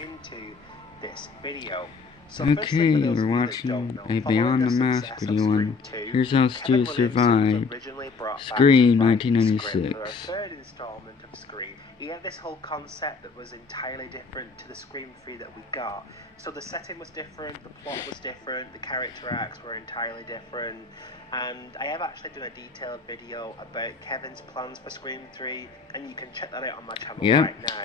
into this video. So Okay, we're watching a Beyond the Mask video on Here's How Stu Survived, Scream 1996. For a third installment of Scream, he had this whole concept that was entirely different to the Scream 3 that we got. So the setting was different, the plot was different, the character arcs were entirely different, and I have actually done a detailed video about Kevin's plans for Scream 3, and you can check that out on my channel right now.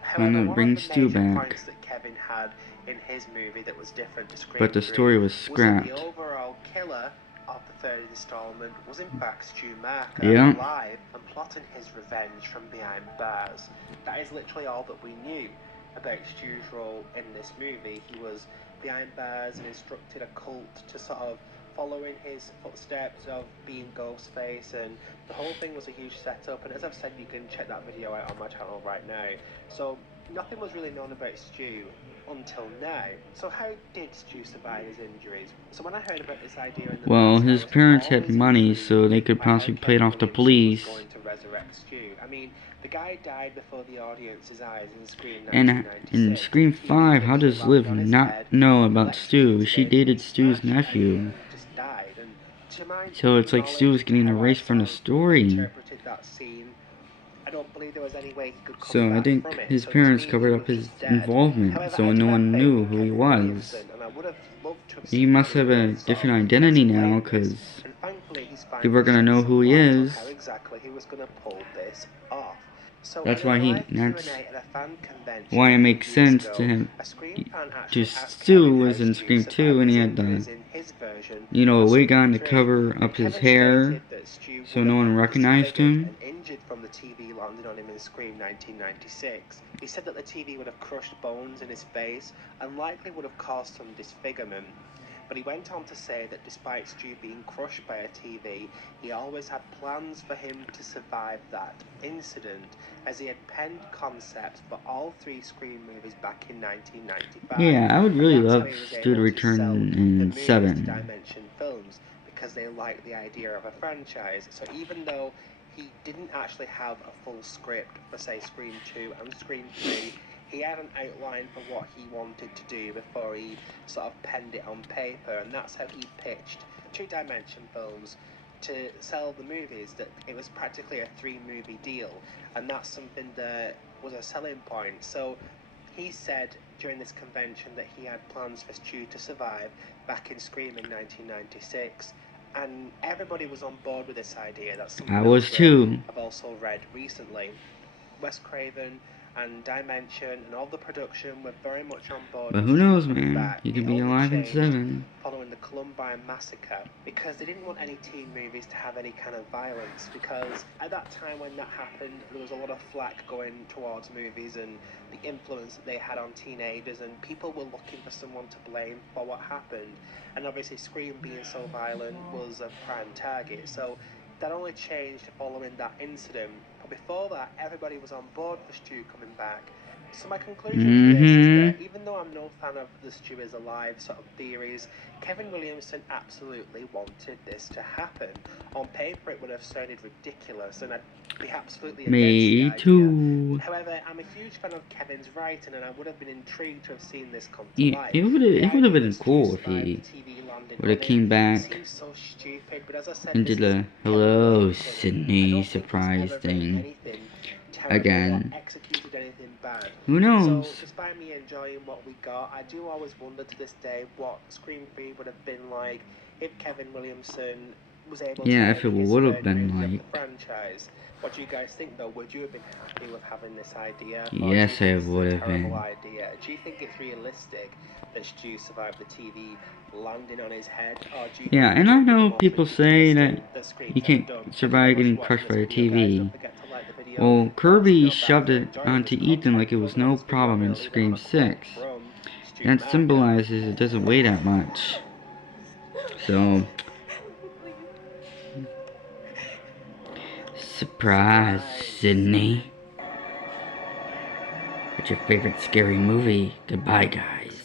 However, one bring of the Stu major back. points that Kevin had in his movie that was different to Scream But the story was scrapped. that the overall killer of the third installment was in fact Stu Macher, alive and plotting his revenge from behind bars. That is literally all that we knew about Stu's role in this movie. He was behind bars and instructed a cult to sort of follow in his footsteps of being Ghostface, and the whole thing was a huge setup, and as I've said, you can check that video out on my channel right now. So nothing was really known about Stu until now. So how did Stu survive his injuries? So when I heard about this idea in the well, his parents had money, so they could possibly play it off the police. Going to resurrect Stu. I mean, the guy died before the audience's eyes in Scream 1996. And in Scream 5, how does Liv not know about Stu? She dated Stu's nephew. So it's like Stu was getting erased from the story. So I think his parents covered up his involvement, so no one knew who he was. He must have a different identity now, because people are gonna know who he is. That's why it makes sense to him. Stu was in Scream 2, and he had the, a wig on to cover up his hair, so no one recognized him. Injured from the TV landing on him in Scream 1996. He said that the TV would have crushed bones in his face and likely would have caused some disfigurement. But he went on to say that despite Stu being crushed by a TV, he always had plans for him to survive that incident, as he had penned concepts for all 3 Scream movies back in 1995. Yeah, I would really love Stu to return in 7. Dimension films, because they liked the idea of a franchise. So even though he didn't actually have a full script for, say, Scream 2 and Scream 3, he had an outline for what he wanted to do before he sort of penned it on paper, and that's how he pitched 2 Dimension films to sell the movies, that it was practically a 3-movie deal, and that's something that was a selling point. So he said during this convention that he had plans for Stu to survive back in Scream in 1996, and everybody was on board with this idea. That's something I was too. I've also read recently. Wes Craven and Dimension and all the production were very much on board. But who knows, man? He could be alive in 7. Following the Columbine massacre, because they didn't want any teen movies to have any kind of violence, because at that time when that happened, there was a lot of flack going towards movies and the influence that they had on teenagers, and people were looking for someone to blame for what happened. And obviously Scream being so violent was a prime target, so that only changed following that incident. But before that, everybody was on board for Stu coming back. So my conclusion to this is that even though I'm no fan of the Stu is alive sort of theories, Kevin Williamson absolutely wanted this to happen. On paper it would have sounded ridiculous, and I'd be absolutely against the idea. Too. However, I'm a huge fan of Kevin's writing, and I would have been intrigued to have seen this come to life. It would have been cool if he would have came back so stupid, but as I said, and did the "Hello, Sydney" surprise thing again. Who knows? So, despite me enjoying what we got, I do always wonder to this day what Scream 3 would have been like if Kevin Williamson was able to if it would have been like. The franchise. What do you guys think, though? Would you have been happy with having this idea? Yes, I would have been. Idea? Do you think it's realistic that Stu survived the TV landing on his head? Or do you and I know people say that you can't survive getting crushed by a TV. Well, Kirby shoved it onto Ethan like it was no problem in Scream 6. That symbolizes it doesn't weigh that much. So, surprise, Sydney. What's your favorite scary movie? Goodbye, guys.